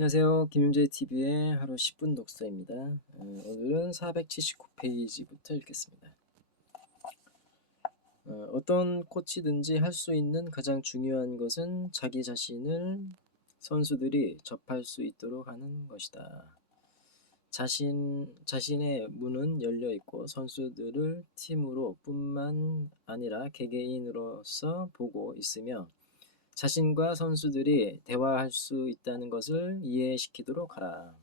안녕하세요. 김윤재 TV의 하루 10분 독서입니다. 오늘은 479페이지부터 읽겠습니다. 어떤 코치든지 할 수 있는 가장 중요한 것은 자기 자신을 선수들이 접할 수 있도록 하는 것이다. 자신의 문은 열려 있고 선수들을 팀으로 뿐만 아니라 개개인으로서 보고 있으며 자신과 선수들이 대화할 수 있다는 것을 이해시키도록 하라.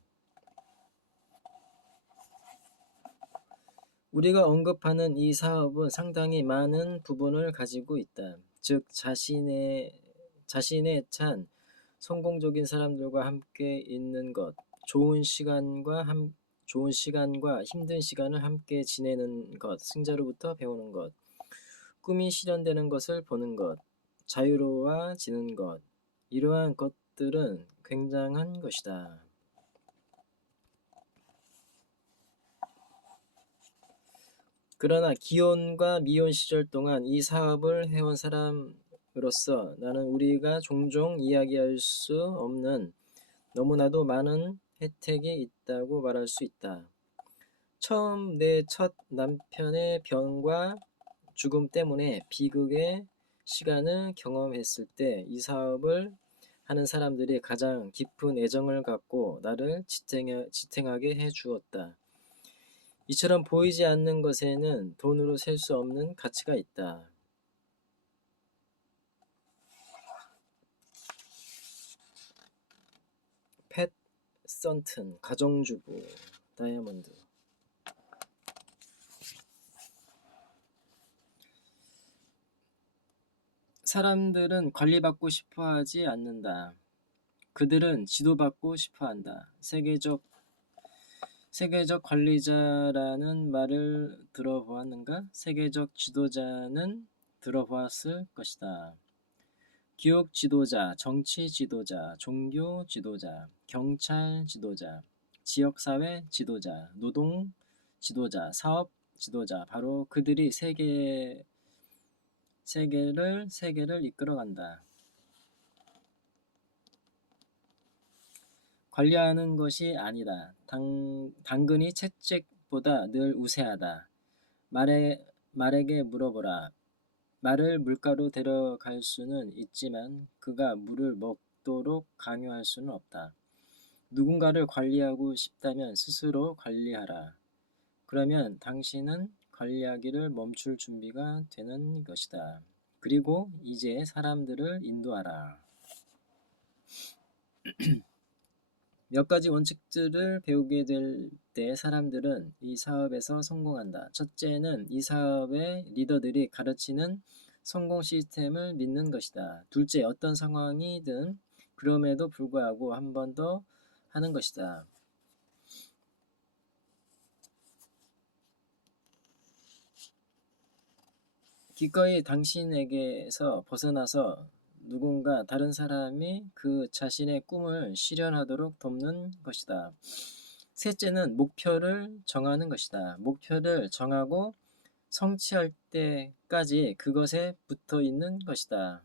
우리가 언급하는 이 사업은 상당히 많은 부분을 가지고 있다. 즉 자신에 찬 성공적인 사람들과 함께 있는 것, 좋은 시간과 힘든 시간을 함께 지내는 것, 승자로부터 배우는 것, 꿈이 실현되는 것을 보는 것, 자유로워지는 것, 이러한 것들은 굉장한 것이다. 그러나 기혼과 미혼 시절 동안 이 사업을 해온 사람으로서 나는 우리가 종종 이야기할 수 없는 너무나도 많은 혜택이 있다고 말할 수 있다. 처음 내 첫 남편의 병과 죽음 때문에 비극의 시간을 경험했을 때 이 사업을 하는 사람들이 가장 깊은 애정을 갖고 나를 지탱하게 해 주었다. 이처럼 보이지 않는 것에는 돈으로 셀 수 없는 가치가 있다. 팻 선튼, 가정주부, 다이아몬드. 사람들은 관리받고 싶어 하지 않는다. 그들은 지도받고 싶어 한다. 세계적 관리자라는 말을 들어보았는가? 세계적 지도자는 들어보았을 것이다. 교육 지도자, 정치 지도자, 종교 지도자, 경찰 지도자, 지역사회 지도자, 노동 지도자, 사업 지도자, 바로 그들이 세계를 이끌어간다. 관리하는 것이 아니다. 당근이 채찍보다 늘 우세하다. 말에게 물어보라. 말을 물가로 데려갈 수는 있지만 그가 물을 먹도록 강요할 수는 없다. 누군가를 관리하고 싶다면 스스로 관리하라. 그러면 당신은 관리하기를 멈출 준비가 되는 것이다. 그리고 이제 사람들을 인도하라. 몇 가지 원칙들을 배우게 될 때 사람들은 이 사업에서 성공한다. 첫째는 이 사업의 리더들이 가르치는 성공 시스템을 믿는 것이다. 둘째, 어떤 상황이든 그럼에도 불구하고 한 번 더 하는 것이다. 기꺼이 당신에게서 벗어나서 누군가 다른 사람이 그 자신의 꿈을 실현하도록 돕는 것이다. 셋째는 목표를 정하는 것이다. 목표를 정하고 성취할 때까지 그것에 붙어 있는 것이다.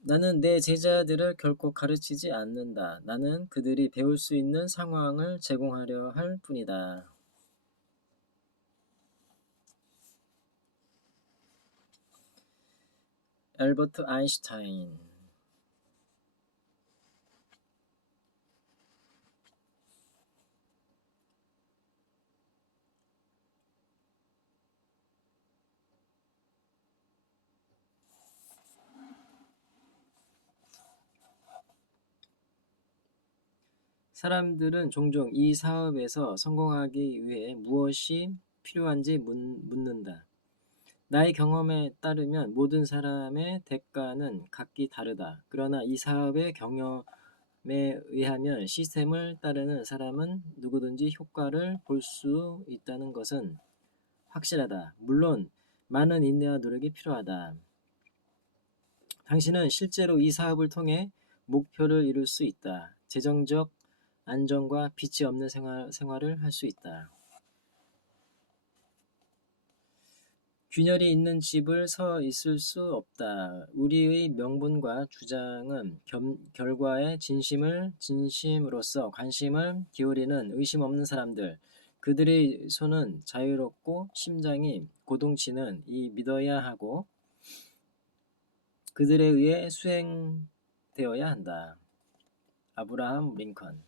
나는 내 제자들을 결코 가르치지 않는다. 나는 그들이 배울 수 있는 상황을 제공하려 할 뿐이다. 알버트 아인슈타인. 사람들은 종종 이 사업에서 성공하기 위해 무엇이 필요한지 묻는다. 나의 경험에 따르면 모든 사람의 대가는 각기 다르다. 그러나 이 사업의 경험에 의하면 시스템을 따르는 사람은 누구든지 효과를 볼 수 있다는 것은 확실하다. 물론 많은 인내와 노력이 필요하다. 당신은 실제로 이 사업을 통해 목표를 이룰 수 있다. 재정적 안정과 빚이 없는 생활을 할 수 있다. 균열이 있는 집을 서 있을 수 없다. 우리의 명분과 주장은 결과에 진심으로써 관심을 기울이는 의심 없는 사람들, 그들의 손은 자유롭고 심장이 고동치는 이 믿어야 하고 그들에 의해 수행되어야 한다. 아브라함 링컨.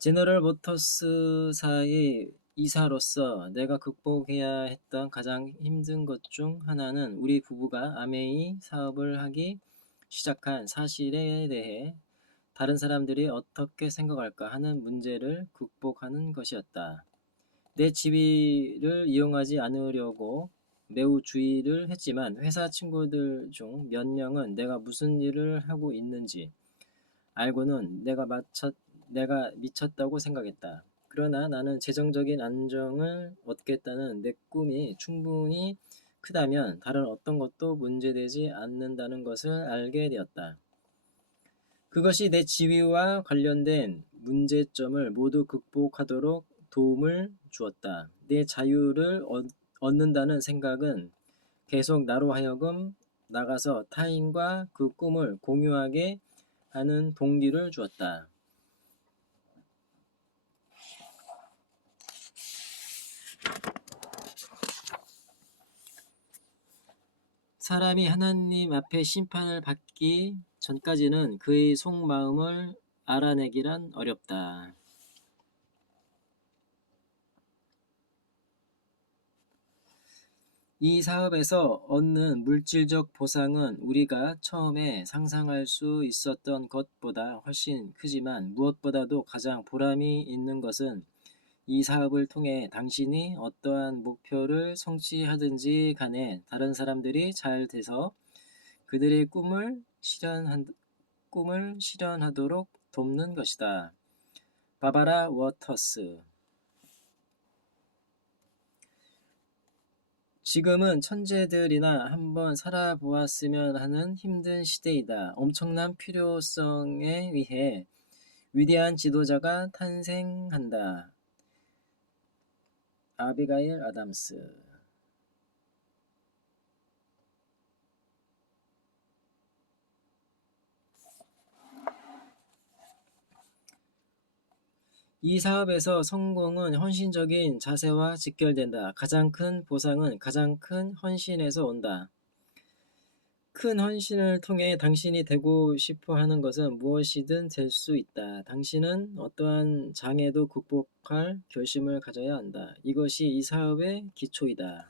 제너럴 모터스사의 이사로서 내가 극복해야 했던 가장 힘든 것 중 하나는 우리 부부가 아메이 사업을 하기 시작한 사실에 대해 다른 사람들이 어떻게 생각할까 하는 문제를 극복하는 것이었다. 내 지위를 이용하지 않으려고 매우 주의를 했지만 회사 친구들 중 몇 명은 내가 무슨 일을 하고 있는지 알고는 내가 미쳤다고 생각했다. 그러나 나는 재정적인 안정을 얻겠다는 내 꿈이 충분히 크다면 다른 어떤 것도 문제되지 않는다는 것을 알게 되었다. 그것이 내 지위와 관련된 문제점을 모두 극복하도록 도움을 주었다. 내 자유를 얻는다는 생각은 계속 나로 하여금 나가서 타인과 그 꿈을 공유하게 하는 동기를 주었다. 사람이 하나님 앞에 심판을 받기 전까지는 그의 속마음을 알아내기란 어렵다. 이 사업에서 얻는 물질적 보상은 우리가 처음에 상상할 수 있었던 것보다 훨씬 크지만 무엇보다도 가장 보람이 있는 것은 이 사업을 통해 당신이 어떠한 목표를 성취하든지 간에 다른 사람들이 잘 돼서 그들의 꿈을 실현하도록 돕는 것이다. 바바라 워터스. 지금은 천재들이나 한번 살아보았으면 하는 힘든 시대이다. 엄청난 필요성에 의해 위대한 지도자가 탄생한다. 아비가일 아담스. 이 사업에서 성공은 헌신적인 자세와 직결된다. 가장 큰 보상은 가장 큰 헌신에서 온다. 큰 헌신을 통해 당신이 되고 싶어 하는 것은 무엇이든 될 수 있다. 당신은 어떠한 장애도 극복할 결심을 가져야 한다. 이것이 이 사업의 기초이다.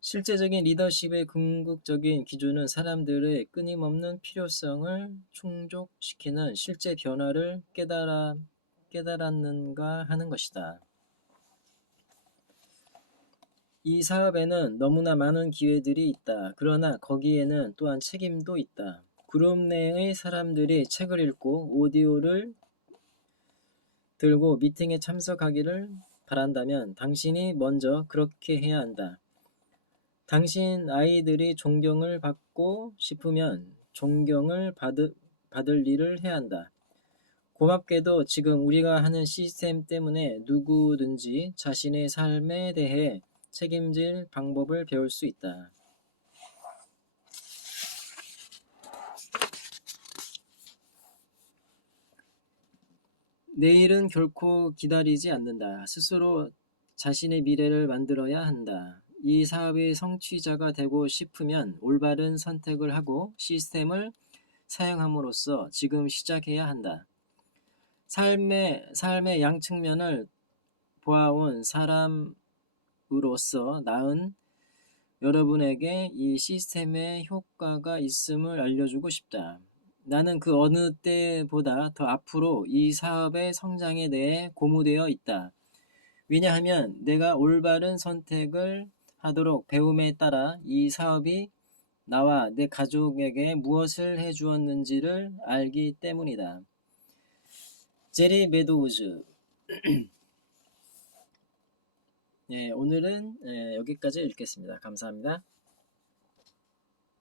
실제적인 리더십의 궁극적인 기준은 사람들의 끊임없는 필요성을 충족시키는 실제 변화를 깨달았는가 하는 것이다. 이 사업에는 너무나 많은 기회들이 있다. 그러나 거기에는 또한 책임도 있다. 그룹 내의 사람들이 책을 읽고 오디오를 들고 미팅에 참석하기를 바란다면 당신이 먼저 그렇게 해야 한다. 당신 아이들이 존경을 받고 싶으면 존경을 받을 일을 해야 한다. 고맙게도 지금 우리가 하는 시스템 때문에 누구든지 자신의 삶에 대해 책임질 방법을 배울 수 있다. 내일은 결코 기다리지 않는다. 스스로 자신의 미래를 만들어야 한다. 이 사업의 성취자가 되고 싶으면 올바른 선택을 하고 시스템을 사용함으로써 지금 시작해야 한다. 삶의 양측면을 보아온 사람으로서 나은 여러분에게 이 시스템의 효과가 있음을 알려주고 싶다. 나는 그 어느 때보다 더 앞으로 이 사업의 성장에 대해 고무되어 있다. 왜냐하면 내가 올바른 선택을 하도록 배움에 따라 이 사업이 나와 내 가족에게 무엇을 해주었는지를 알기 때문이다. 제리 메도우즈. 예, 오늘은 여기까지 읽겠습니다. 감사합니다.